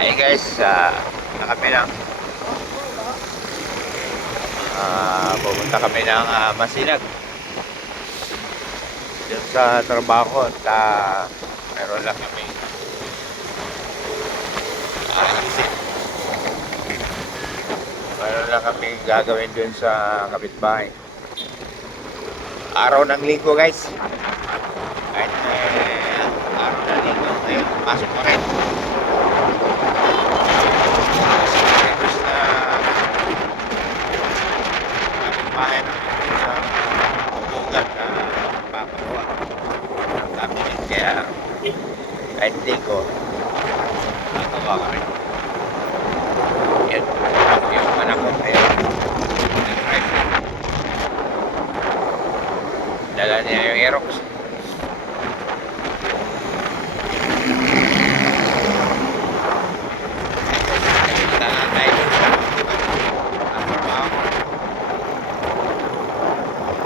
Hey guys, na kami ng pupunta kami ng Masinag dun sa trabaho at meron lang kami isip. Meron lang kami gagawin dun sa kapitbahay. Araw ng linggo guys. Kahit araw ng linggo ngayon, pasok pa rin. Bahay namin sa bugat na papagawa ng cabinet, kaya kahit di ko nagawa kami.